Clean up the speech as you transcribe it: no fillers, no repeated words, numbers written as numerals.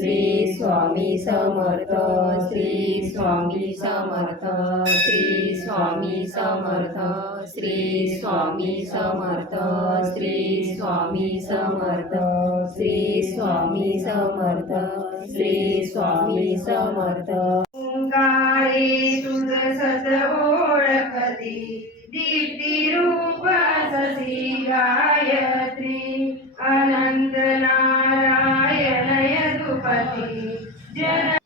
श्री स्वामी समर्थ, श्री स्वामी समर्थ, श्री स्वामी समर्थ, श्री स्वामी समर्थ, श्री स्वामी समर्थ, श्री स्वामी समर्थ, श्री स्वामी समर्थ। ओंकारे तुझ सत ओळखती, दीप्ती रूप ससी गायत्री, अनंत नारायण यदुपती, जन